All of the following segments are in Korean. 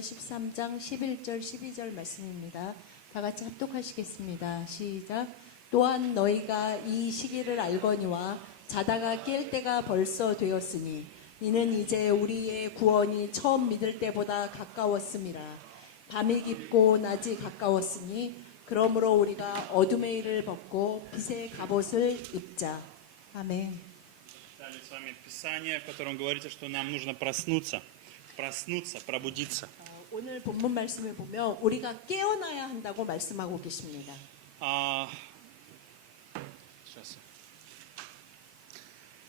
에베소서 13장 11절 12절 말씀입니다. 다 같이 합독하시겠습니다. 시작. 또한 너희가 이 시기를 알거니와 자다가 깰 때가 벌써 되었으니 이는 이제 우리의 구원이 처음 믿을 때보다 가까웠음이라. 밤이 깊고 낮이 가까웠으니 그러므로 우리가 어둠의 일을 벗고 빛의 갑옷을 입자. 아멘. Читали с вами Писание, в котором говорится, что нам нужно проснуться, пробудиться. 오늘 본문 말씀을 보면 우리가 깨어나야 한다고 말씀하고 계십니다. Сейчас.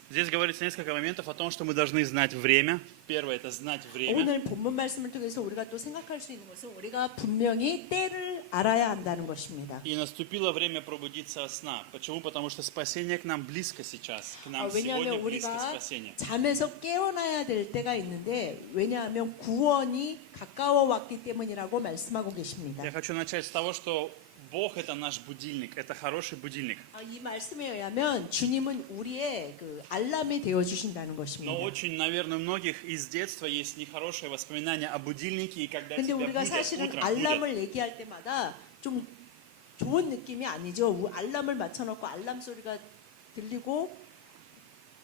Здесь говорится несколько моментов о том, что мы должны знать время. Первое – это знать время. 오늘 본문 말씀을 통해서 우리가 또 생각할 수 있는 것은 우리가 분명히 때를 알아야 한다는 것입니다. И наступило время пробудиться от сна. Почему? Потому что спасение к нам близко сейчас. К нам сегодня 왜냐하면 близко 우리가 спасение. 잠에서 깨어나야 될 때가 있는데 왜냐하면 구원이 가까워 왔기 때문이라고 말씀하고 계십니다. Я хочу начать с того, что Бог – это наш будильник, это хороший будильник. 이 말씀에 의하면 주님은 우리의 그 알람이 되어 주신다는 것입니다. Но очень, наверное, у многих из детства есть нехорошее воспоминание о будильнике, и когда 근데 тебя 우리가 будят 사실은 утром, 알람을 얘기할 때마다 좀 좋은 느낌이 아니죠. 알람을 맞춰놓고 알람 소리가 들리고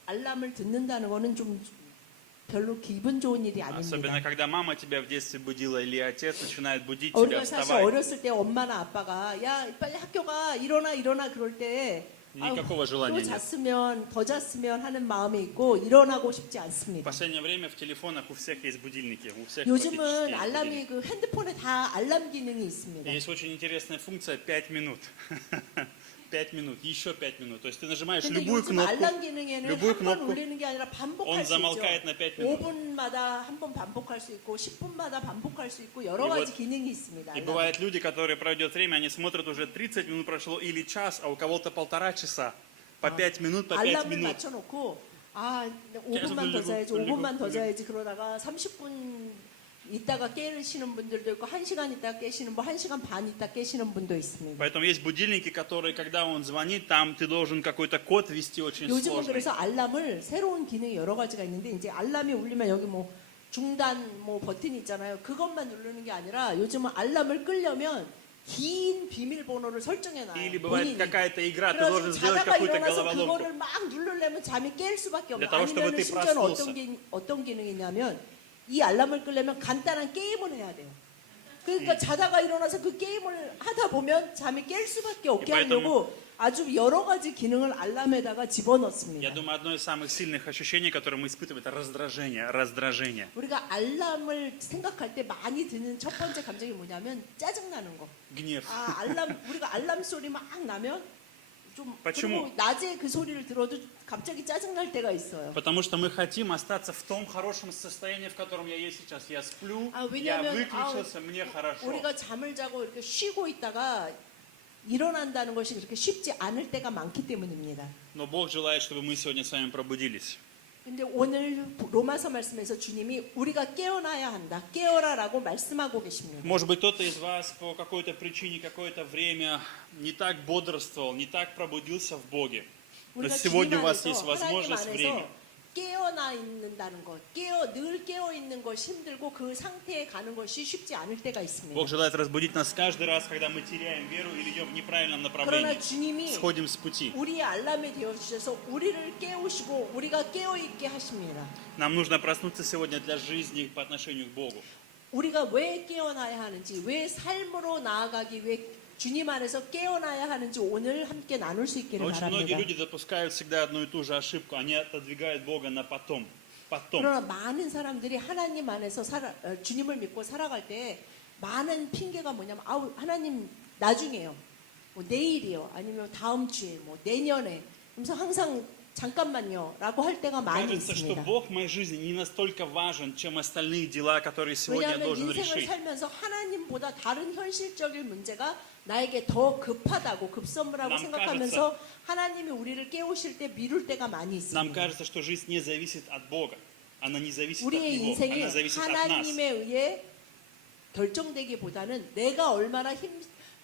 알람을 듣는다는 거는 좀 별로 기분 좋은 일이 особенно 아닙니다. когда мама тебя в детстве будила или отец начинает будить тебя, 우리가 사실 вставай. 어렸을 때 엄마나 아빠가 야 빨리 학교 가 일어나 그럴 때 Никакого желания 또 нет. 잤으면 더 잤으면 하는 마음이 있고 일어나고 싶지 В 않습니다. последнее время в телефонах у всех есть будильники, у всех 요즘은 практически есть 알람이 будильник. 그 핸드폰에 다 알람 기능이 있습니다. Есть очень интересная функция 5 минут. 5 минут, еще 5 минут. То есть ты нажимаешь 근데 любую 요즘 кнопку, 알람 기능에는 любую 한 번 кнопку, 울리는 게 아니라 반복할 он 수 있죠. замолкает на 5 минут. 5분마다 한 번 반복할 수 있고 10분마다 반복할 수 있고 여러 И 가지 вот- 기능이 있습니다. И 알람. бывают люди, которые пройдет время, они смотрят, уже 30 минут прошло или час, а у кого-то 1,5 часа. По 5 минут, по 5 알람을 минут. 맞춰놓고 아 계속 5분만 더 돌리고, 자야지 돌리고, 5분만 더 돌리고. 자야지 그러다가 30분 있다가 깨시는 분들도 있고 1시간 있다가 깨시는 분 1시간 반 있다 깨시는 분도 있습니다. Поэтому есть будильники, которые, когда он звонит, там ты должен какой-то код ввести очень 요즘은 сложный. 그래서 알람을 새로운 기능이 여러 가지가 있는데 이제 알람이 울리면 여기 뭐 중단 뭐 버튼이 있잖아요. 그것만 누르는 게 아니라 요즘은 알람을 끄려면 긴 비밀번호를 설정해놔요. Или бывает 본인이. какая-то игра, ты 그래서 должен сделать 자다가 какую-то 일어나서 головоломку. 그거를 막 누르려면 잠이 깰 수밖에 Для 없어요. того, чтобы 아니면 ты 심지어는 проснулся. 어떤 기능이냐면 이 알람을 끄려면 간단한 게임을 해야 돼요. 그러니까 자다가 일어나서 그 게임을 하다 보면 잠이 깰 수밖에 없게 하려고 아주 여러 가지 기능을 알람에다가 Я 집어넣습니다. думаю, одно из самых сильных ощущений, которые мы испытываем, это раздражение. 우리가 알람을 생각할 때 많이 드는 첫 번째 감정이 뭐냐면 짜증나는 거. Гнев. 우리가 알람 소리 막 나면 좀 почему? 그리고 낮에 그 소리를 들어도 갑자기 짜증날 때가 있어요. Потому что мы хотим остаться в том хорошем состоянии, в котором я есть сейчас. Я сплю, я 왜냐하면 выключился, мне хорошо. 우리가 잠을 자고 이렇게 쉬고 있다가 일어난다는 것이 그렇게 쉽지 않을 때가 많기 때문입니다. Но Бог желает, чтобы мы сегодня с вами пробудились. 근데 오늘 로마서 말씀에서 주님이 우리가 깨어나야 한다. 깨어라라고 말씀하고 계십니다. Может быть, кто-то из вас по какой-то причине, какое-то время не так бодрствовал, не так пробудился в Боге. То 우리가 есть 주님 сегодня у вас 안에서 есть 하나님 возможность, время. 안에서 깨어나 있는다는 것, 늘 깨어 있는 것이 힘들고 그 상태에 가는 것이 쉽지 않을 때가 있습니다. Бог желает разбудить нас каждый раз, когда мы теряем веру или идем в неправильном 그러나 направлении. 주님이 Сходим с пути. 우리의 알람이 되어 주셔서 우리를 깨우시고 우리가 깨어 있게 하십니다. Нам нужно проснуться сегодня для жизни по отношению к Богу. 우리가 왜 깨어나야 하는지, 왜 삶으로 나아가기 위해 주님 안에서 깨어나야 하는지 오늘 함께 나눌 수 있기를 Очень многие 바랍니다. люди допускают всегда одну и ту же ошибку. Они отодвигают Бога на потом. Потом. 그러나 많은 사람들이 하나님 안에서 주님을 믿고 살아갈 때 많은 핑계가 뭐냐면 하나님 나중에요. 뭐 내일이요. 아니면 다음 주에 뭐 내년에. 그래서 항상 잠깐만요 라고 할 때가 많이 Кажется, что 있습니다. Бог в моей жизни не настолько важен, чем остальные дела, которые сегодня я 왜냐하면 должен 인생을 решить. 살면서 하나님보다 다른 현실적인 문제가 나에게 더 급하다고 급선무라고 Нам 생각하면서 하나님이 우리를 깨우실 때 미룰 때가 많이 Нам 있습니다. кажется, что жизнь не зависит от Бога. Она не зависит от 우리의 Него. 인생이 Она зависит от нас. 하나님에 의해 결정되기보다는 내가 얼마나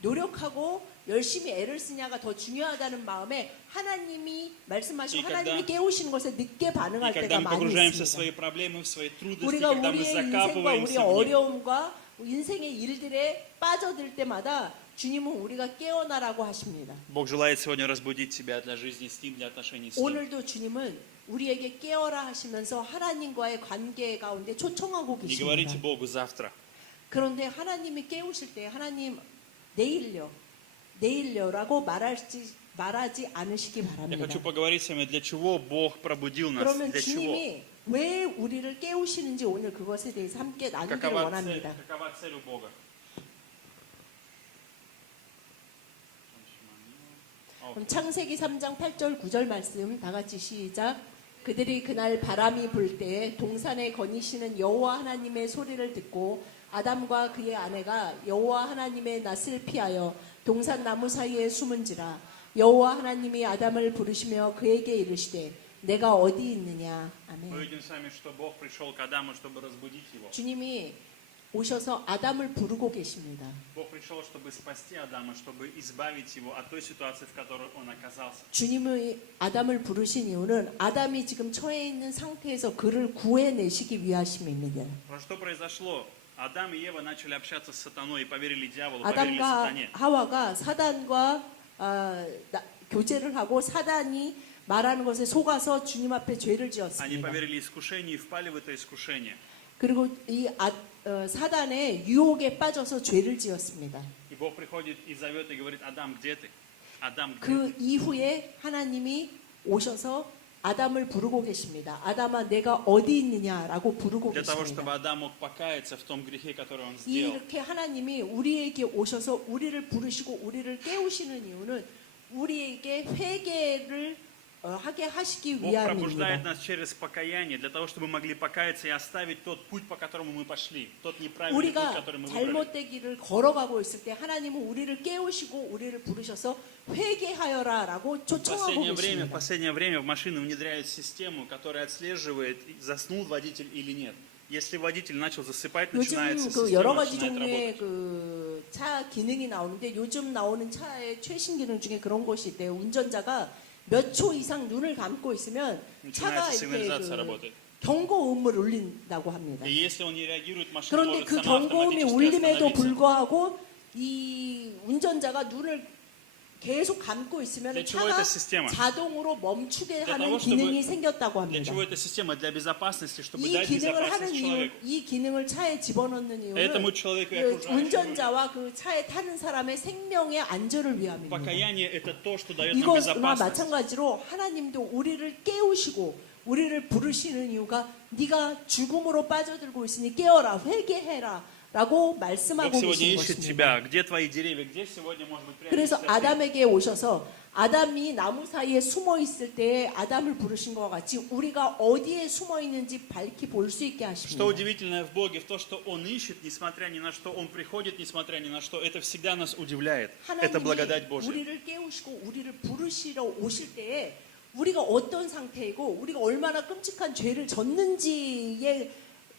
노력하고 열심히 애를 쓰냐가 더 중요하다는 마음에 하나님이 말씀하시고 이 하나님이 когда- 깨우시는 것에 늦게 И 반응할 когда 때가 мы 많이 погружаемся в 있습니다. свои проблемы, в свои трудности, 우리가 когда мы 우리의 인생과 закапываемся 우리의 в них, 어려움과 인생의 일들에 빠져들 때마다 주님은 우리가 깨어나라고 하십니다. Бог желает сегодня разбудить тебя для жизни с Ним, для отношений с Ним. 오늘도 주님은 우리에게 깨어라 하시면서 하나님과의 관계 가운데 초청하고 Не говорите 계십니다. Богу завтра. 그런데 하나님이 깨우실 때 하나님 내일요라고 말하지 않으시기 Я 바랍니다. хочу поговорить с вами, для чего Бог пробудил нас, 그러면 для чего. 주님이 왜 우리를 깨우시는지 오늘 그것에 대해서 함께 나누기를 Какова 원합니다. цель у Бога? 그럼 창세기 3장 8절 9절 말씀 다 같이 시작. 그들이 그날 바람이 불 때 동산에 거니시는 여호와 하나님의 소리를 듣고 아담과 그의 아내가 여호와 하나님의 낯을 피하여 동산 나무 사이에 숨은지라. 여호와 하나님이 아담을 부르시며 그에게 이르시되 내가 어디 있느냐. Мы 아멘. видим с вами, что Бог пришел к Адаму, чтобы разбудить его. 주님이 오셔서 아담을 부르고 계십니다. Бог пришел, чтобы спасти Адама, чтобы избавить его от той ситуации, в которой он оказался. 주님의 아담을 부르신 이유는 아담이 지금 처해 있는 상태에서 그를 구해내시기 위하심입니다. Что произошло? Адам и Ева начали общаться с сатаной и поверили дьяволу, поверили 아담과 сатане. 하와가 사단과 교제를 하고 사단이 말하는 것에 속아서 주님 앞에 죄를 Они 지었습니다. поверили искушению и впали в это искушение. 그리고 이 사단의 유혹에 빠져서 죄를 지었습니다. И Бог приходит и зовет и говорит: Адам, где ты? Адам, где 그 ты? 이후에 하나님이 오셔서 아담을 부르고 계십니다. 아담아 내가 어디 있느냐라고 부르고 Для того, чтобы 계십니다. Адам мог покаяться в том грехе, который он сделал. 이렇게 하나님이 우리에게 오셔서 우리를 부르시고 우리를 깨우시는 이유는 우리에게 회개를 하게 하시기 Бог пробуждает 위함입니다. нас через покаяние, для того, чтобы мы могли покаяться и оставить тот путь, по которому мы пошли, тот неправильный путь, 우리가 который мы выбрали. 잘못된 길을 걸어가고 있을 때 하나님은 우리를 깨우시고 우리를 부르셔서 회개하여라라고 В 초청하고 계십니다. последнее время в машины внедряют систему, которая отслеживает, заснул водитель или нет. Если водитель начал засыпать, 요즘 начинается 그 여러 система 가지 начинает 종류의 работать. 그 차 기능이 나오는데 요즘 나오는 차의 최신 기능 중에 그런 것이 있대요. 운전자가 몇 초 이상 눈을 감고 있으면 차가 Начинается 이렇게 сигнализация 그 работает. 경고음을 울린다고 합니다. И если он не реагирует, машина 그런데 может 그 сама 경고음이 автоматически 울림에도 остановиться. 불구하고 이 운전자가 눈을 계속 감고 있으면 Для чего 차가 эта система? 자동으로 멈추게 Для 하는 того, чтобы- 기능이 생겼다고 Для 합니다. чего эта система? Для безопасности, чтобы 이 дать 기능을 하는 безопасность 이유, человеку. 이 기능을 차에 집어넣는 이유는 Этому человеку и 그 окружающим людям. 운전자와 그 차에 타는 사람의 생명의 안전을 위함입니다. Покаяние – это то, что дает нам 이것과 безопасность. 마찬가지로 하나님도 우리를 깨우시고 우리를 부르시는 이유가 네가 죽음으로 빠져들고 있으니 깨어라 회개해라 라고 말씀하고 Бог сегодня 계신 ищет 것입니다. тебя. Где твои деревья? Где сегодня, может быть, 그래서 прячешься ты? 아담에게 오셔서 아담이 나무 사이에 숨어 있을 때 아담을 부르신 것 같이 우리가 어디에 숨어 있는지 밝히 볼 수 있게 Что 하십니다. удивительное в Боге, в то, что Он ищет, несмотря ни на что, Он приходит, несмотря ни на что, это всегда нас удивляет. Это благодать 하나님이 Божья. 우리를 깨우시고 우리를 부르시러 오실 때에 우리가 어떤 상태이고 우리가 얼마나 끔찍한 죄를 졌는지에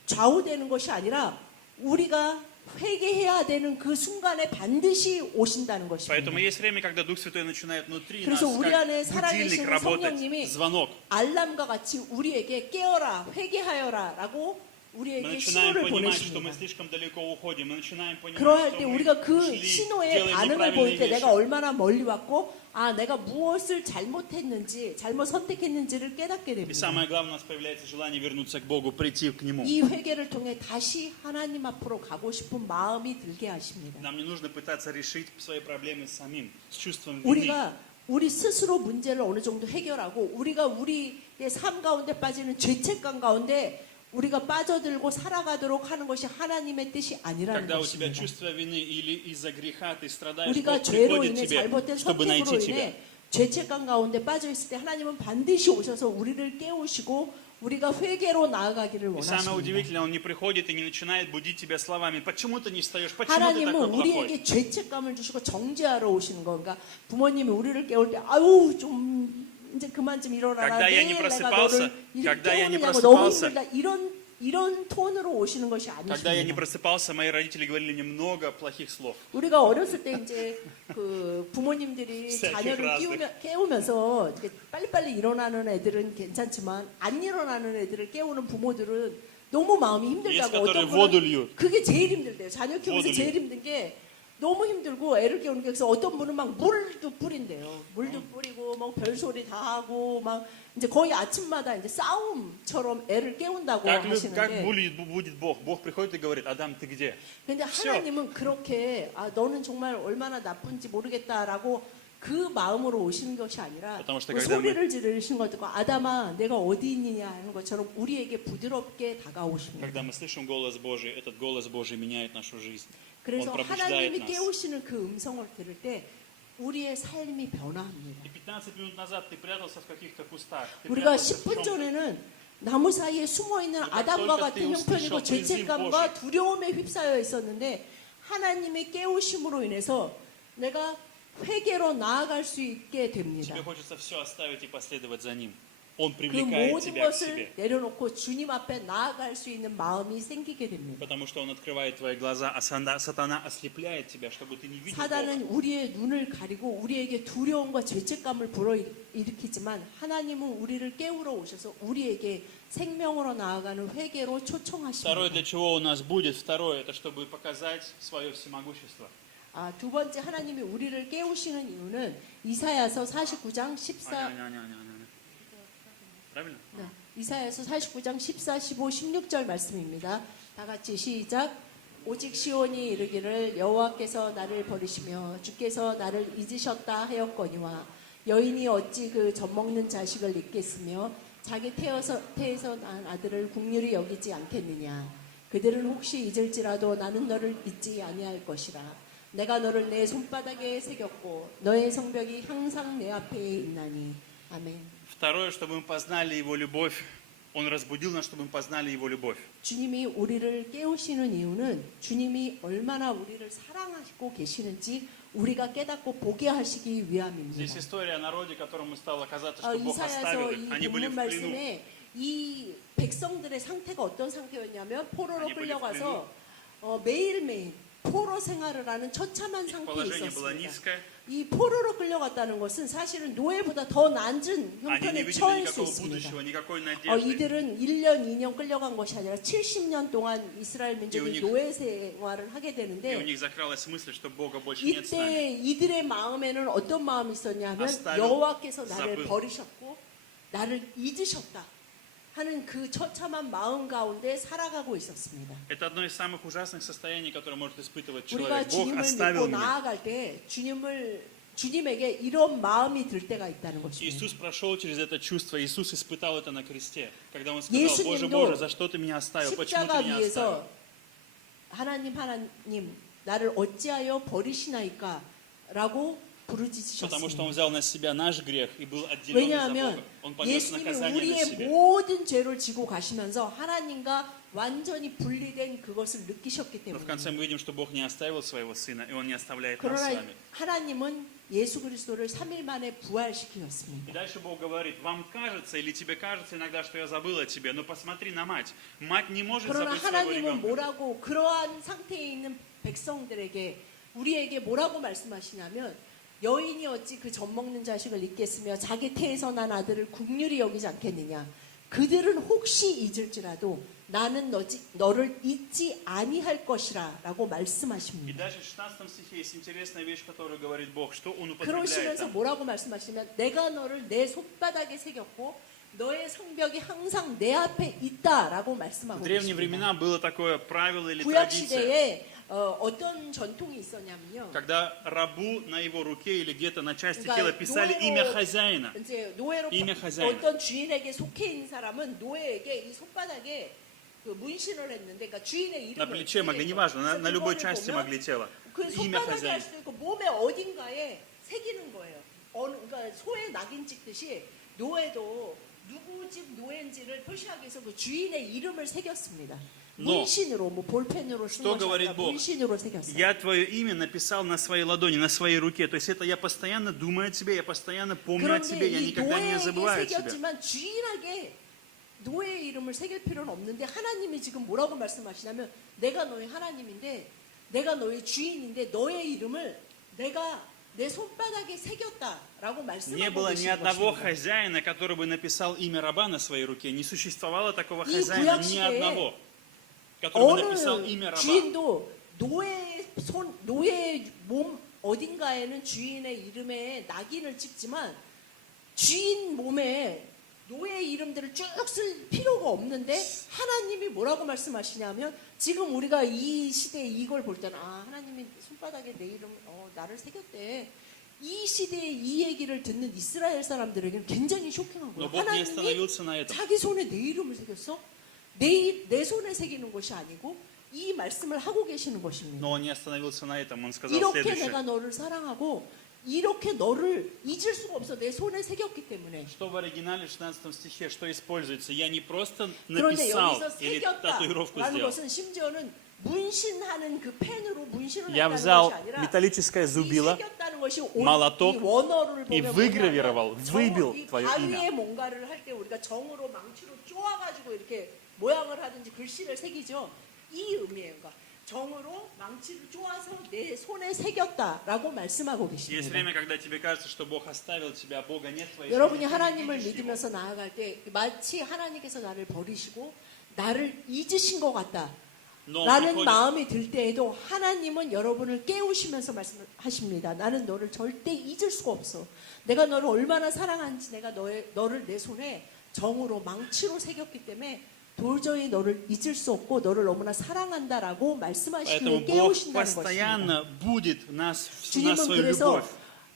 좌우되는 것이 아니라 우리가 회개해야 되는 그 순간에 반드시 오신다는 것입니다. Поэтому есть время, когда Дух Святой начинает внутри нас, 그래서 우리 안에 как 살아계시는 будильник работать, 성령님이 звонок. 알람과 같이 우리에게 깨어라 회개하여라라고 Мы 우리에게 начинаем 신호를 понимать, что мы 보내십니다. слишком далеко уходим. Мы начинаем понимать, 그러할 что 때 мы 우리가 그 ушли, 신호의 делаем 반응을 неправильные 보일 때 вещи. 내가 얼마나 멀리 왔고 아 내가 무엇을 잘못했는지 잘못 선택했는지를 깨닫게 И 됩니다. самое главное, у нас появляется желание вернуться к Богу, прийти к Нему. 이 회개를 통해 다시 하나님 앞으로 가고 싶은 마음이 들게 하십니다. Нам не нужно пытаться решить свои проблемы самим, с чувством вины. 우리가 우리 스스로 문제를 어느 정도 해결하고 우리가 우리의 삶 가운데 빠지는 죄책감 가운데 우리가 빠져들고 살아가도록 하는 것이 하나님의 뜻이 아니라는 Когда у тебя 것입니다. чувство вины или из-за греха ты страдаешь, 우리가 Бог 죄로 приходит 인해 тебе, 잘못된 чтобы найти 선택으로 тебя. 인해 죄책감 가운데 빠져 있을 때 하나님은 반드시 오셔서 우리를 깨우시고 우리가 회개로 나아가기를 И самое 원하십니다. удивительное, Он не приходит и не начинает будить тебя словами. Почему ты не встаешь? Почему ты 하나님은 такой плохой? 우리에게 죄책감을 주시고 정죄하러 오시는 거. 그러니까 부모님이 우리를 깨울 때 아유 좀 이제 그만 좀 일어나라. Когда я 내일 не 내가 просыпался, 너를 이렇게 когда я не 깨우느냐고 너무 просыпался, 힘들다. 이런 톤으로 오시는 것이 Когда я не 아니십니다. просыпался, мои родители говорили мне много плохих слов. 우리가 어렸을 때 이제 그 부모님들이 자녀를 깨우면서 이렇게 빨리빨리 일어나는 애들은 괜찮지만 안 일어나는 애들을 깨우는 부모들은 너무 마음이 Есть, 힘들다고 которые 어떤 воду 분은 льют. 그게 제일 힘들대요. 자녀 키우면서 воду 제일 힘든 게 너무 힘들고 애를 깨우는 게 그래서 어떤 분은 막 물도 뿌린대요. 물도 뿌리고 뭐 별소리 다 하고 막 이제 거의 아침마다 이제 싸움처럼 애를 깨운다고 Как 하시는데 будет Бог? Бог приходит и говорит: Адам, ты где? 근데 하나님은 그렇게 너는 정말 얼마나 나쁜지 모르겠다라고 그 마음으로 오시는 것이 아니라 потому что 뭐 когда 소리를 지르시는 것 듣고 아담아 내가 어디 있느냐 하는 것처럼 우리에게 부드럽게 다가오십니다. Когда мы слышим голос Божий, этот голос Божий меняет нашу жизнь. Он 그래서 пробуждает 하나님이 нас. 깨우시는 그 음성을 들을 때 우리의 삶이 변화합니다. И 15 минут назад ты прятался в каких-то кустах. Ты 우리가 прятался в 10분 чем-то. 전에는 나무 사이에 숨어 있는 아담과 같은 형편이고 죄책감과 두려움에 휩싸여 있었는데 하나님의 깨우심으로 인해서 내가 회개로 나아갈 수 있게 됩니다. Тебе хочется все оставить и последовать за Ним. Он 그 привлекает 모든 тебя к 것을 себе. 내려놓고 주님 앞에 나아갈 수 있는 마음이 생기게 됩니다. Потому что Он открывает твои глаза, а сатана ослепляет тебя, чтобы ты не видел Бога. 사단은 우리의 눈을 가리고 우리에게 두려움과 죄책감을 불어일으키지만 하나님은 우리를 깨우러 오셔서 우리에게 생명으로 나아가는 회개로 Второе, 초청하십니다. для чего у нас будет, второе, это чтобы показать свое всемогущество. 두 번째 하나님이 우리를 깨우시는 이유는 이사야서 49장 14 아니. Правильно? 네, 이사야서 49장 14, 15, 16절 말씀입니다. 다 같이 시작. 오직 시온이 이르기를 여호와께서 나를 버리시며 주께서 나를 잊으셨다 하였거니와 여인이 어찌 그 젖먹는 자식을 잊겠으며 자기 태에서 난 아들을 긍휼히 여기지 않겠느냐. 그들은 혹시 잊을지라도 나는 너를 잊지 아니할 것이라. 내가 너를 내 손바닥에 새겼고 너의 성벽이 항상 내 앞에 있나니. 아멘. Второе, чтобы мы познали Его любовь. Он разбудил нас, чтобы мы познали Его любовь. 주님이 우리를 깨우시는 이유는 주님이 얼마나 우리를 사랑하시고 계시는지 우리가 깨닫고 보게 하시기 위함입니다. Здесь история о народе, которому стало казаться, что Бог 이사야서 оставил 이 их. Они были 본문 в плену. 말씀에 이 백성들의 상태가 어떤 상태였냐면 포로로 아니, 끌려가서 매일매일 포로 생활을 하는 처참한 Их 상태에 положение было 있었습니다. низкое. 이 포로로 끌려갔다는 것은 사실은 노예보다 더 낮은 Они не 형편에 видели 처할 수 никакого 있습니다. будущего, никакой надежды. 이들은 1년, 2년 끌려간 것이 아니라 70년 동안 이스라엘 이 민족이 우닉- 노예 생활을 하게 И у 되는데 них закралась мысль, что Бога больше нет с 이때 нами. 이들의 마음에는 어떤 마음이 있었냐면 아스타요, 여호와께서 나를 자브. 버리셨고 나를 잊으셨다 하는 그 처참한 마음 가운데 살아가고 있었습니다. Это одно из самых ужасных состояний, которое может испытывать 우리가 человек. Бог 주님을 оставил 믿고 меня. 나아갈 때 주님에게 이런 마음이 들 때가 있다는 것입니다. Иисус прошел через это чувство. Иисус испытал это на кресте. Когда Он сказал: Боже, 예수님도 Боже, за что Ты меня оставил? Почему 십자가 Ты меня оставил? 위에서 하나님 나를 어찌하여 버리시나이까 라고 Потому что Он 부르짖으셨습니다. взял на себя наш грех и был отделен из-за 왜냐하면 Бога. Он понес 예수님이 наказание на 우리의 себе. 모든 죄를 지고 가시면서 하나님과 완전히 분리된 그것을 느끼셨기 Но в 때문에 конце мы видим, что Бог не оставил своего Сына, и Он не оставляет нас с 그러나 вами. 하나님은 예수 그리스도를 3일 만에 부활시키셨습니다. И дальше Бог говорит: вам кажется или тебе кажется иногда, что я забыл о тебе, но посмотри на мать. Мать не может 그러나 забыть своего 하나님은 ребенка. 뭐라고 그러한 상태에 있는 백성들에게 우리에게 뭐라고 말씀하시냐면 여인이 어찌 그 젖먹는 자식을 잊겠으며 자기 태에서 난 아들을 긍휼히 여기지 않겠느냐. 그들은 혹시 잊을지라도 나는 너를 잊지 아니할 것이라 라고 И 말씀하십니다. дальше в 16 стихе есть интересная вещь, которую говорит Бог, что Он употребляет 그러시면서 там. 뭐라고 말씀하시면 내가 너를 내 손바닥에 새겼고 너의 성벽이 항상 내 앞에 있다라고 В 말씀하고 древние 계십니다. времена было такое правило или 구약 традиция, 시대에 어떤 전통이 있었냐면요. когда рабу на его руке или где-то на части 그러니까 тела писали имя хозяина. 이제 노예로 이미 хозяина. 어떤 주인에게 속해 있는 사람은 노예에게 이 손바닥에 그 문신을 했는데, 그러니까 주인의 На 이름을 плече могли, неважно, на любой 그거를 части 보면 могли тело. 그 Имя 손바닥에 хозяина. 할 수도 있고 몸의 어딘가에 새기는 거예요. 그러니까 소의 낙인 찍듯이 노예도 누구 집 노예인지를 표시하기 위해서 그 주인의 이름을 새겼습니다. Но 문신으로 뭐 볼펜으로 쓴 что 것이 говорит 아니라 Бог? 문신으로 새겼어요. Я твое имя написал на своей ладони, на своей руке. То есть это я постоянно думаю о тебе, я постоянно помню о 그런데 тебе, я 이 никогда не 노예에게 забываю о тебе. 새겼지만 주인에게 노예의 이름을 새길 필요는 없는데 하나님이 지금 뭐라고 말씀하시냐면 내가 너의 하나님인데 내가 너의 주인인데 너의 이름을 내가 내 손바닥에 새겼다라고 Не 말씀하고 было ни 계시는 одного 것입니다. хозяина, который бы написал имя раба на своей руке. Не существовало такого 이 хозяина, 구약 ни 시대에 одного, который бы написал 어느 имя раба. 주인도 노예 몸 어딘가에는 주인의 이름에 낙인을 찍지만 주인 몸에 노예 이름들을 쭉 쓸 필요가 없는데 하나님이 뭐라고 말씀하시냐면 지금 우리가 이 시대에 이걸 볼 때는 하나님이 손바닥에 내 이름 나를 새겼대. 이 시대에 이 얘기를 듣는 이스라엘 사람들에게는 굉장히 쇼킹한 Но 거예요. Бог не 하나님이 остановился на этом. 자기 손에 내 이름을 새겼어? 내 손에 새기는 것이 아니고 이 말씀을 하고 계시는 것입니다. Но он не остановился на этом. Он сказал 이렇게 следующее. 내가 너를 사랑하고 이렇게 너를 잊을 수가 없어. 내 손에 새겼기 때문에. Что в оригинале в 16 стихе, что используется? Я не просто 그런데 написал 여기서 или татуировку 새겼다라는 сделал. 것은 심지어는 문신하는 그 펜으로 문신을 Я 했다는 взял 것이 아니라 металлическое 이 зубило 새겼다는 것이 молоток 이 원어를 и 보면 выгравировал, 뭐냐면 выбил 이 твое 바위에 имя. 뭔가를 할 때 우리가 정으로 망치로 쪼아가지고 이렇게 모양을 하든지 글씨를 새기죠. 이 의미예요. 그러니까 정으로 망치를 쪼아서 내 손에 새겼다라고 말씀하고 Есть 계십니다. время, когда тебе кажется, что Бог оставил тебя, Бога нет в твоей 여러분이 жизни, ты не 하나님을 видишь Его. 믿으면서 나아갈 때 마치 하나님께서 나를 버리시고 나를 잊으신 것 같다. Но 라는 приходит 마음이 들 때에도 하나님은 여러분을 깨우시면서 말씀하십니다. 나는 너를 절대 잊을 수가 없어. 내가 너를 얼마나 사랑하는지 내가 너를 내 손에 정으로 망치로 새겼기 때문에 도저히 너를 잊을 수 없고 너를 너무나 사랑한다라고 Поэтому 말씀하시기에 Бог 깨우신다는 것입니다. постоянно будет на 주님은 свою 그래서 любовь.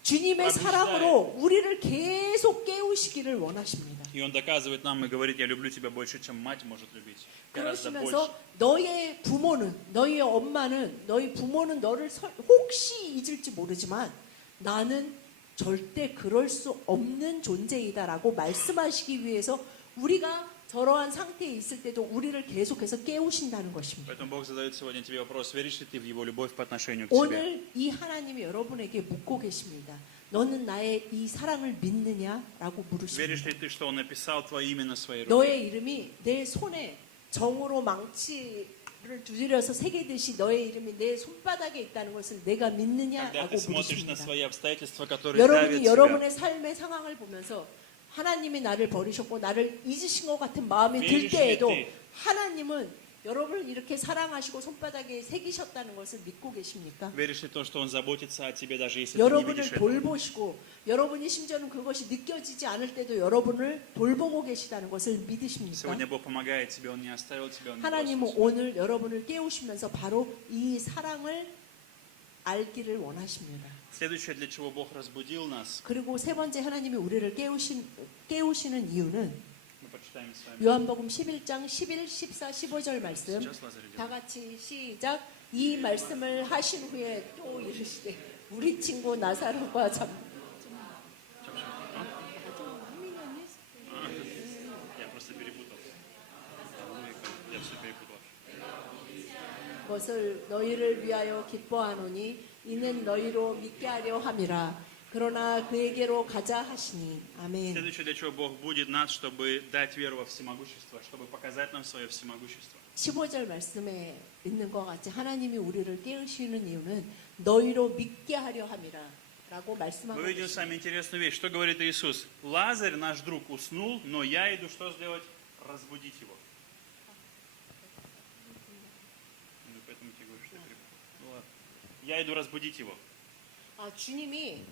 주님의 пробуждает. 사랑으로 우리를 계속 깨우시기를 원하십니다. И Он доказывает нам и говорит, я люблю тебя больше, чем мать может любить. Гораздо больше. 그러시면서 너의 부모는 너의 엄마는 너희 부모는 너를 혹시 잊을지 모르지만 나는 절대 그럴 수 없는 존재이다라고 말씀하시기 위해서 우리가 저러한 상태에 있을 때도 우리를 계속해서 깨우신다는 것입니다. Поэтому Бог задает сегодня тебе вопрос, веришь ли ты в Его любовь по отношению к тебе? 오늘 이 하나님이 여러분에게 묻고 계십니다. 너는 나의 이 사랑을 믿느냐라고 Веришь 물으십니다. ли ты, что Он написал твое имя на своей руке? 너의 이름이 내 손에 정으로 망치를 두드려서 새기듯이 너의 이름이 내 손바닥에 있다는 것을 내가 Когда 믿느냐라고 ты смотришь на 물으십니다. свои обстоятельства, которые давят 여러분이 тебя, 여러분의 삶의 상황을 보면서 하나님이 나를 버리셨고 나를 잊으신 것 같은 마음이 들 때에도 하나님은 여러분을 이렇게 사랑하시고 손바닥에 새기셨다는 것을 믿고 계십니까? веришь ли то, что Он заботится о тебе, даже если ты не 여러분을 видишь этого? 돌보시고 여러분이 심지어는 그것이 느껴지지 않을 때도 여러분을 돌보고 계시다는 것을 믿으십니까? Сегодня Бог помогает тебе, Он не оставил тебя, Он не 하나님은 бросил тебя. 오늘 여러분을 깨우시면서 바로 이 사랑을 알기를 원하십니다. Следующее, для чего Бог разбудил нас, 그리고 세 번째 하나님이 우리를 깨우시는 이유는 мы почитаем с вами. 요한복음 11장 11, 14, 15절 말씀 Сейчас Лазарь идет. 다 같이 시작. 이 말씀을 하신 후에 또 이르시되 우리 친구 나사로가 Я просто перепутал. Я все перепутал. 것을 너희를 위하여 기뻐하노니 이는 너희로 믿게 하려 함이라. 그러나 그에게로 가자 하시니. 아멘. Следующее, для чего Бог будет нас, чтобы дать веру во всемогущество, чтобы показать нам свое всемогущество. 15절 말씀에 있는 것 같이 하나님이 우리를 깨우시는 이유는 너희로 믿게 하려 함이라 라고 말씀하고 Мы видим с вами интересную вещь. Что говорит Иисус? Лазарь, наш друг, уснул, но я иду что сделать? Разбудить его. Ну, поэтому я говорю, что я перепутал. Ну ладно. Я иду разбудить его. 주님이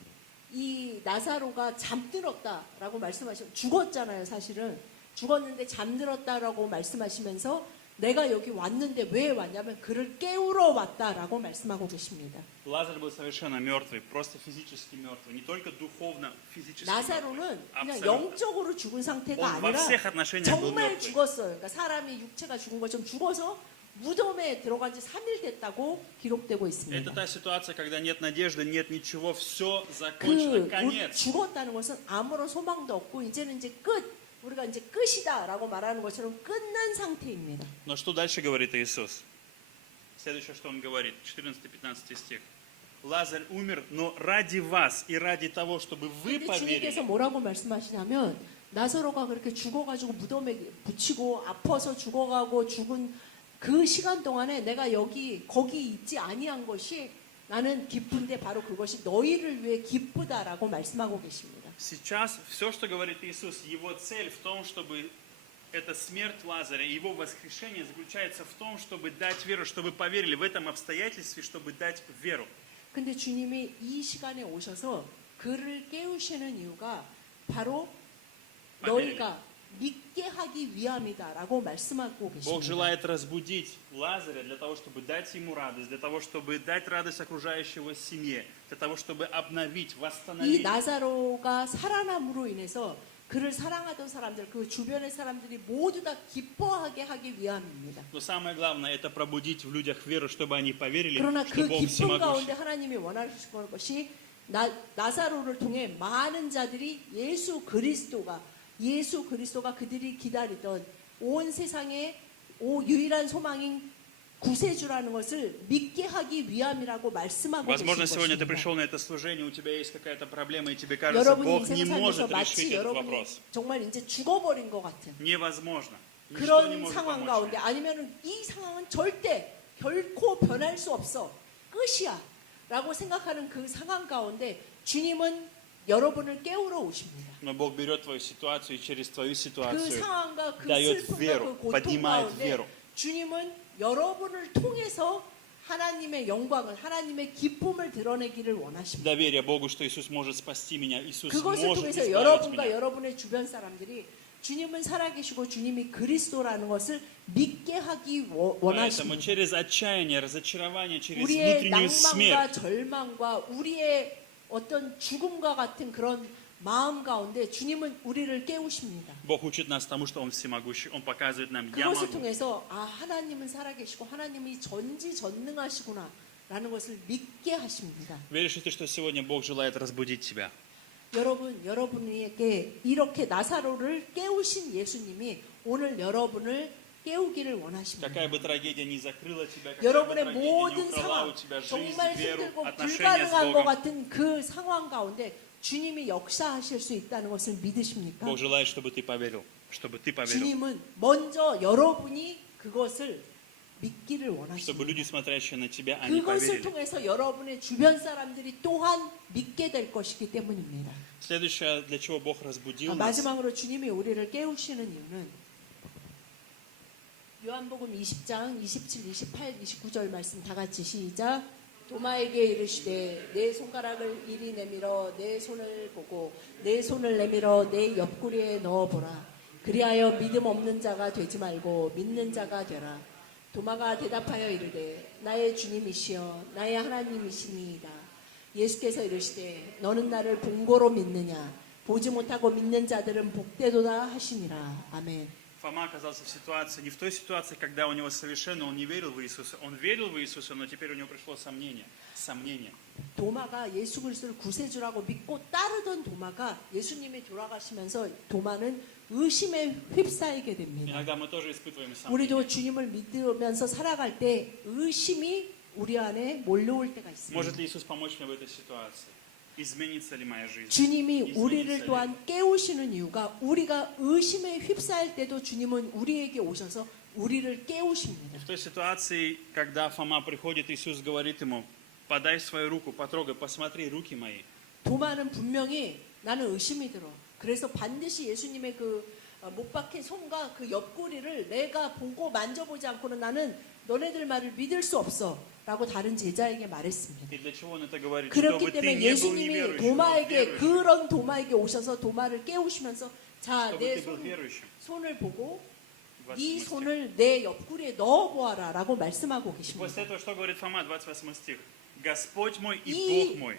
이 나사로가 잠들었다라고 말씀하시면 죽었잖아요. 사실은 죽었는데 잠들었다라고 말씀하시면서 내가 여기 왔는데 왜 왔냐면 그를 깨우러 왔다라고 말씀하고 계십니다. Лазарь был совершенно мертвый, просто физически мертвый. Не только духовно, физически 나사로는 мертвый. 그냥 Абсолютно. 영적으로 죽은 상태가 Он во 아니라 всех отношениях был 정말 мертвый. 죽었어요. 그러니까 사람이 육체가 죽은 것처럼 죽어서 무덤에 들어간 지 3일 됐다고 기록되고 Это 있습니다. та ситуация, когда нет надежды, нет ничего, все закончено, конец. 죽었다는 것은 아무런 소망도 없고 이제는 이제 끝. 우리가 이제 끝이다라고 말하는 것처럼 끝난 상태입니다. Но что дальше говорит Иисус? Следующее, что Он говорит, 14-15 стих. Лазарь умер, но ради вас и ради того, чтобы вы 근데 주님께서 поверили. 뭐라고 말씀하시냐면 나사로가 그렇게 죽어가지고 무덤에 붙이고 아파서 죽어가고 죽은 그 시간 동안에 내가 거기 있지 아니한 것이 나는 기쁜데 바로 그것이 너희를 위해 기쁘다라고 말씀하고 계십니다. Сейчас все, что говорит Иисус, его цель в том, чтобы эта смерть Лазаря, его воскрешение заключается в том, чтобы дать веру, чтобы поверили в этом обстоятельстве, чтобы дать веру. 근데 주님이 이 시간에 오셔서 그를 깨우시는 이유가 바로 너희가 믿게 하기 위함이다라고 말씀하고 Бог 계십니다. желает разбудить Лазаря для того, чтобы дать ему радость, для того, чтобы дать радость окружающего семье, для того, чтобы обновить, 이 восстановить. 나사로가 살아남으로 인해서 그를 사랑하던 사람들, 그 주변의 사람들이 모두 다 기뻐하게 하기 위함입니다. Но самое главное, это пробудить в людях веру, чтобы они поверили, 그러나 что 그 Бог 기쁨 가운데 всемогущий. 하나님이 원하시는 것이 나사로를 통해 많은 자들이 예수 그리스도가 그들이 기다리던 온 세상의 유일한 소망인 구세주라는 것을 믿게 하기 위함이라고 말씀하고 계신 Возможно, сегодня ты 것입니다. пришел на это служение, у тебя есть какая-то проблема, и тебе кажется, 여러분이 Бог 인생을 не 살면서 может решить 마치 этот 여러분이 вопрос. 정말 이제 죽어버린 것 같은 Невозможно. Ничто не 그런 может 상황 помочь 가운데 мне. 아니면 이 상황은 절대 결코 변할 수 없어 끝이야 라고 생각하는 그 상황 가운데 주님은 여러분을 깨우러 오십니다. Но Бог берет твою ситуацию и через твою 그 ситуацию 상황과 그 дает 슬픔과 веру, 그 고통 поднимает 가운데 веру. 주님은 여러분을 통해서 하나님의 영광을 하나님의 기쁨을 드러내기를 원하십니다. Доверие Богу, что Иисус может спасти меня, Иисус 그것을 может 통해서 избавить 여러분과 меня. 여러분의 주변 사람들이 주님은 살아계시고 주님이 그리스도라는 것을 믿게 하기 Поэтому 원하십니다. через отчаяние, разочарование, через 우리의 внутреннюю 낭만과 смерть, 절망과 우리의 어떤 죽음과 같은 그런 마음 가운데 주님은 우리를 깨우십니다. Бог учит нас тому, что Он всемогущий. Он показывает нам, я 그것을 могу. 통해서 하나님은 살아계시고 하나님이 전지전능하시구나 라는 것을 믿게 하십니다. Веришь ли ты, что сегодня Бог желает разбудить тебя? 여러분에게 이렇게 나사로를 깨우신 예수님이 오늘 여러분을 깨우기를 원하십니다. Какая бы трагедия ни закрыла тебя, какая бы 여러분의 трагедия ни 모든 украла 상황, у тебя жизнь, 정말 веру, 힘들고 отношения с 불가능한 것 Богом, 같은 그 상황 가운데 주님이 역사하실 수 있다는 것을 믿으십니까? Бог желает, чтобы ты поверил. Чтобы ты поверил. 주님은 먼저 여러분이 그것을 믿기를 Чтобы 원하십니다. люди, смотрящие на тебя, они 그것을 поверили. 통해서 여러분의 주변 사람들이 또한 믿게 될 것이기 때문입니다. Следующее, для чего Бог разбудил нас, 마지막으로 주님이 우리를 깨우시는 이유는 요한복음 20장 27, 28, 29절 말씀 다 같이 시작. 도마에게 이르시되 내 손가락을 이리 내밀어 내 손을 보고 내 손을 내밀어 내 옆구리에 넣어보라. 그리하여 믿음 없는 자가 되지 말고 믿는 자가 되라. 도마가 대답하여 이르되 나의 주님이시여 나의 하나님이시니이다. 예수께서 이르시되 너는 나를 본고로 믿느냐 보지 못하고 믿는 자들은 복되도다 하시니라. 아멘. Фома оказался в ситуации, не в той ситуации, когда у него совершенно он не верил в Иисуса. Он верил в Иисуса, но теперь у него пришло сомнение. Сомнение. 도마가 예수 그리스도를 구세주라고 믿고 따르던 도마가 예수님이 돌아가시면서 도마는 의심에 휩싸이게 됩니다. Иногда мы тоже испытываем сомнения. 우리도 주님을 믿으면서 살아갈 때 의심이 우리 안에 몰려올 때가 있습니다. Может ли Иисус помочь мне в этой ситуации? Изменится ли моя жизнь? 주님이 Изменится 우리를 ли? 또한 깨우시는 이유가 우리가 의심에 휩싸일 때도 주님은 우리에게 오셔서 우리를 깨우십니다. В той ситуации, когда Фома приходит, Иисус говорит ему, подай свою руку, потрогай, посмотри руки мои. 도마는 분명히 나는 의심이 들어. 그래서 반드시 예수님의 그 못 박힌 손과 그 옆구리를 내가 보고 만져보지 않고는 나는 너네들 말을 믿을 수 없어 라고 다른 제자에게 말했습니다. И для чего он это говорит? 그렇기 Чтобы ты 때문에 не был 예수님이 неверующим, но 도마에게 верующим. 그런 도마에게 오셔서 도마를 깨우시면서 자, Чтобы 내 ты был верующим. 손을 보고 28 네 стих. 손을 내 옆구리에 넣어보아라 라고 말씀하고 И после 계십니다. этого что говорит Фома, 28 стих? Господь мой и Бог 이 мой.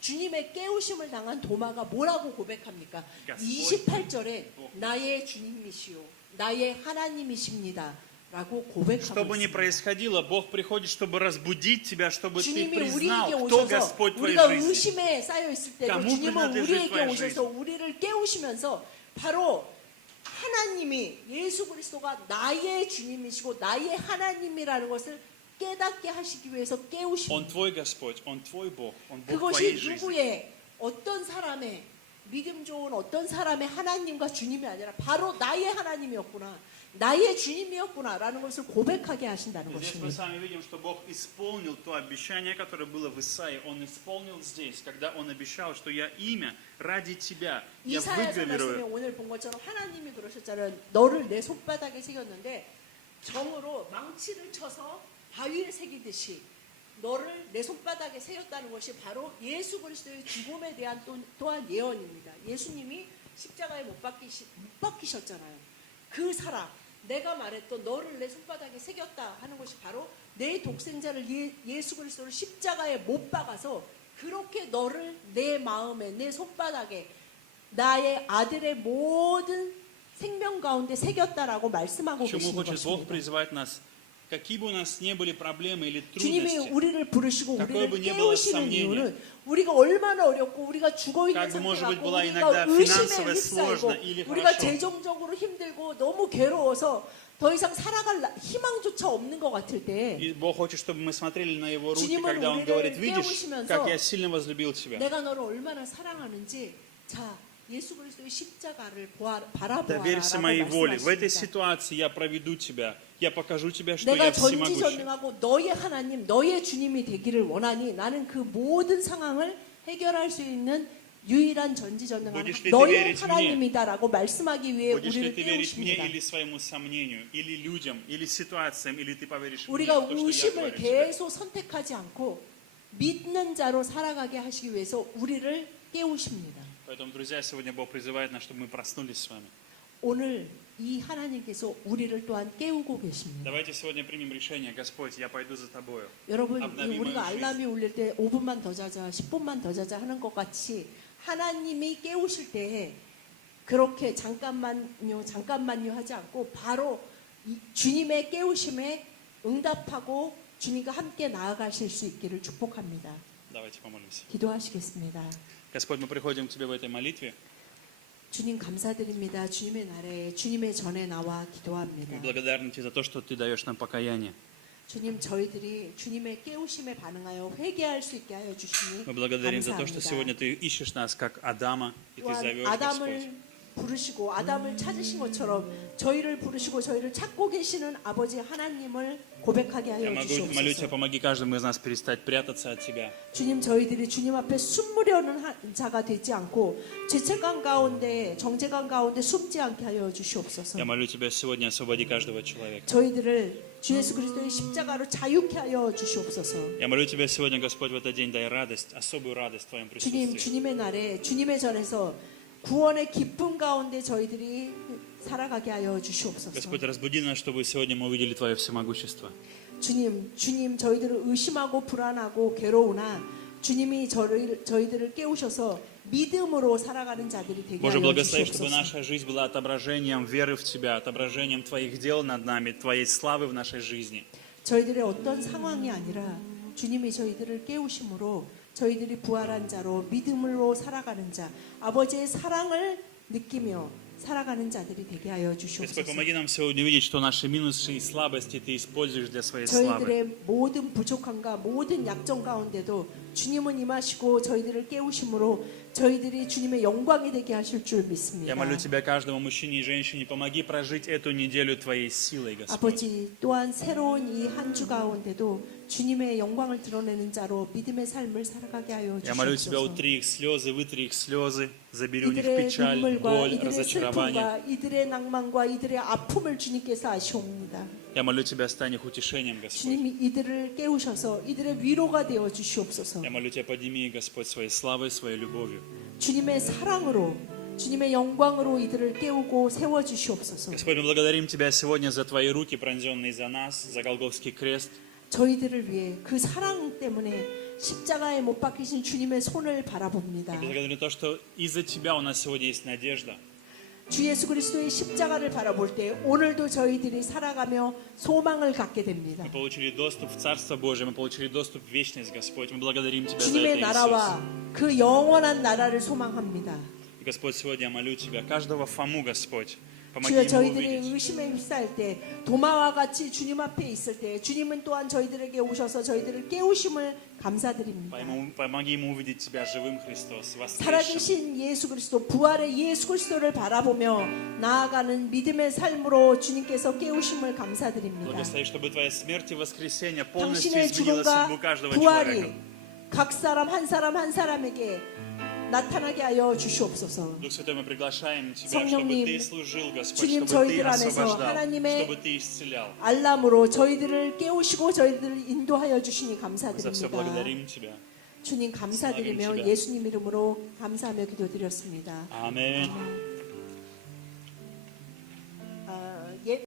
주님의 깨우심을 당한 도마가 뭐라고 고백합니까? Господь 28절에 나의 주님이시오 나의 하나님이십니다 라고 고백하고 Что бы ни 있습니다. происходило, Бог приходит, чтобы разбудить тебя, чтобы ты 주님이 признал, 우리에게 кто 오셔서 Господь в твоей 우리가 жизни. 의심에 쌓여 있을 때도 Кому 주님은 принадлежит 우리에게 твоя 오셔서 우리를 깨우시면서 바로 하나님이 예수 그리스도가 나의 주님이시고 나의 하나님이라는 것을 깨닫게 하시기 위해서 깨우십니다. Он твой Господь, Он твой Бог, Он Бог твоей 그것이 жизни. 누구의 어떤 사람의 믿음 좋은 어떤 사람의 하나님과 주님이 아니라 바로 나의 하나님이었구나. 나의 주님이었구나라는 것을 고백하게 하신다는 И здесь мы 것입니다. с вами видим, что Бог исполнил то обещание, которое было в Исаии. Он исполнил здесь, когда Он обещал, что я имя ради тебя, я 이사야서 말씀에 выгравирую. 오늘 본 것처럼 하나님이 그러셨잖아요. 너를 내 손바닥에 새겼는데 정으로 망치를 쳐서 바위에 새기듯이 너를 내 손바닥에 새겼다는 것이 바로 예수 그리스도의 죽음에 대한 또한 예언입니다. 예수님이 십자가에 못 박히셨잖아요. 그 사랑, 내가 말했던 너를 내 손바닥에 새겼다 하는 것이 바로 내 독생자를 예수 그리스도를 십자가에 못 박아서 그렇게 너를 내 마음에 내 손바닥에 나의 아들의 모든 생명 가운데 새겼다라고 말씀하고 К чему 계시는 хочет Бог 것입니다. призывать нас? Какие бы у нас ни были проблемы или 주님이 трудности, 우리를 부르시고 какое бы 우리를 ни было 깨우시는 сомнение, 이유는 우리가 얼마나 어렵고 우리가 죽어 있는 как бы, может быть, 상태라고 была 우리가 иногда 의심에 финансово 휩싸이고 сложно или 우리가 хорошо. 재정적으로 힘들고 너무 괴로워서 더 이상 살아갈 희망조차 없는 것 같을 때 и Бог хочет, чтобы мы смотрели на Его руки, 주님은 когда Он 우리를 говорит, видишь, 깨우시면서 как я сильно возлюбил тебя. 내가 너를 얼마나 사랑하는지 자 예수 그리스도의 십자가를 바라보아라 Доверься 라고 моей воле. В этой 말씀하십니다. ситуации я проведу тебя. Я покажу тебе, что 내가 я всемогущий. 전지전능하고 너의 하나님, 너의 주님이 되기를 원하니 나는 그 모든 상황을 해결할 수 있는 유일한 전지전능한 Будешь ли ты 너의 верить мне? 하나님이다라고 말씀하기 위해 Будешь ли 우리를 ты верить мне 깨우십니다. или своему сомнению, или людям, или ситуациям, или ты поверишь мне 우리가 в то, что я 의심을 говорю тебе. 계속 선택하지 않고 믿는 자로 살아가게 하시기 위해서 우리를 깨우십니다. Поэтому, друзья, сегодня Бог призывает нас, чтобы мы проснулись с вами. 오늘 이 하나님께서 우리를 또한 깨우고 계십니다. Давайте сегодня примем решение, Господь, я пойду за Тобою. 여러분 앞나비 우리가 마음이 알람이 울릴 때 5분만 더 자자 10분만 더 자자 하는 것 같이 하나님이 깨우실 때에 그렇게 잠깐만요 하지 않고 바로 주님의 깨우심에 응답하고 주님과 함께 나아가실 수 있기를 축복합니다. Давайте помолимся. 기도하시겠습니다. Господь, мы приходим к Тебе в этой молитве. 주님 감사드립니다. 주님의 날에 주님의 전에 나와 기도합니다. Мы благодарны Тебе за то, что Ты даешь нам покаяние. 주님 저희들이 주님의 깨우심에 반응하여 회개할 수 있게 하여 주시니 Мы благодарим за то, что сегодня 감사합니다. Ты ищешь нас, как Адама, и Ты 또한 зовешь, Господь. 아담을 부르시고 아담을 찾으신 것처럼 저희를 부르시고 저희를 찾고 계시는 아버지 하나님을 고백하게 Я 하여 молю Тебя, 주시옵소서. помоги каждому из нас перестать прятаться от Тебя. 주님 저희들이 주님 앞에 숨으려는 자가 되지 않고 죄책감 가운데 정죄감 가운데 숨지 않게 하여 주시옵소서. Я молю Тебя сегодня, освободи каждого человека. 저희들을 주 예수 그리스도의 십자가로 자유케 하여 주시옵소서. Я молю Тебя сегодня, Господь, в этот день дай радость, особую радость в Твоем 주님 присутствии. 주님의 날에 주님의 전에서 구원의 기쁨 가운데 저희들이 살아가게 하여 주시옵소서. Господь, разбуди нас, чтобы сегодня мы увидели Твое всемогущество. 주님 저희들을 의심하고 불안하고 괴로우나 주님이 저희들을 깨우셔서 믿음으로 살아가는 자들이 되게 Боже, 하여 благослови, чтобы 주시옵소서. наша жизнь была отображением веры в Тебя, отображением Твоих дел над нами, Твоей славы в нашей жизни. 저희들의 어떤 상황이 아니라 주님이 저희들을 깨우심으로 저희들이 부활한 자로 믿음으로 살아가는 자, 아버지의 사랑을 느끼며 살아가는 자들이 되게 하여 Господь, 주시옵소서. помоги нам сегодня увидеть, что наши минусы и слабости Ты используешь для своей славы. 저희들의 모든 부족함과 모든 약점 가운데도 주님은 임하시고 저희들을 깨우심으로 저희들이 주님의 영광이 되게 하실 줄 믿습니다. Я молю Тебя, каждому мужчине и женщине, помоги прожить эту неделю Твоей силой, Господь. 아버지 또한 새로운 이 한 주 가운데도 주님의 영광을 드러내는 자로 믿음의 삶을 살아가게 하여 Я молю Тебя, 주시옵소서. утри их слезы, вытри их слезы, забери у них 이들의 печаль, 눈물과 боль, 이들의 разочарование. 슬픔과 이들의 낭만과 이들의 아픔을 주님께서 아시옵니다. Я молю Тебя, стань их утешением, Господь. 주님이 이들을 깨우셔서 이들의 위로가 되어 주시옵소서. Я молю Тебя, подними, Господь, своей славой, своей любовью. 주님의 사랑으로 주님의 영광으로 이들을 깨우고 세워 주시옵소서. Господь, мы благодарим Тебя сегодня за Твои руки, пронзенные за нас, за Голгофский крест. 저희들을 위해 그 사랑 때문에 십자가에 못 박히신 주님의 손을 바라봅니다. Мы благодарим то, что из-за Тебя у нас сегодня есть надежда. 주 예수 그리스도의 십자가를 바라볼 때 오늘도 저희들이 살아가며 소망을 갖게 됩니다. Мы получили доступ в Царство Божие, мы получили доступ в вечность, Господь. Мы благодарим Тебя за 주님의 это, Иисус. 나라와 그 영원한 나라를 소망합니다. И, Господь, сегодня я молю Тебя, каждого Фому, Господь, Помоги 주여 ему 저희들이 увидеть. 의심에 휩싸일 때 도마와 같이 주님 앞에 있을 때 주님은 또한 저희들에게 오셔서 저희들을 깨우심을 감사드립니다. Помоги ему увидеть тебя живым, Христос, воскресшим. 살아계신 예수 그리스도 부활의 예수 그리스도를 바라보며 나아가는 믿음의 삶으로 주님께서 깨우심을 감사드립니다. Благослови, чтобы твоя смерть и воскресение полностью 당신의 изменила 죽음과 судьбу каждого 부활이 человека. 각 사람 한 사람에게 나타나게 하여 주시옵소서. Дух Святой, мы приглашаем Тебя, чтобы 성령님, Ты служил, Господь, 주님, чтобы Ты 저희들 안에서 освобождал, 하나님의 чтобы Ты исцелял. 알람으로 저희들을 깨우시고 저희들을 인도하여 주시니 Мы за все 감사드립니다. благодарим Тебя. 주님 감사드리며 славим тебя. 예수님 이름으로 감사하며 기도드렸습니다. Аминь. 아멘.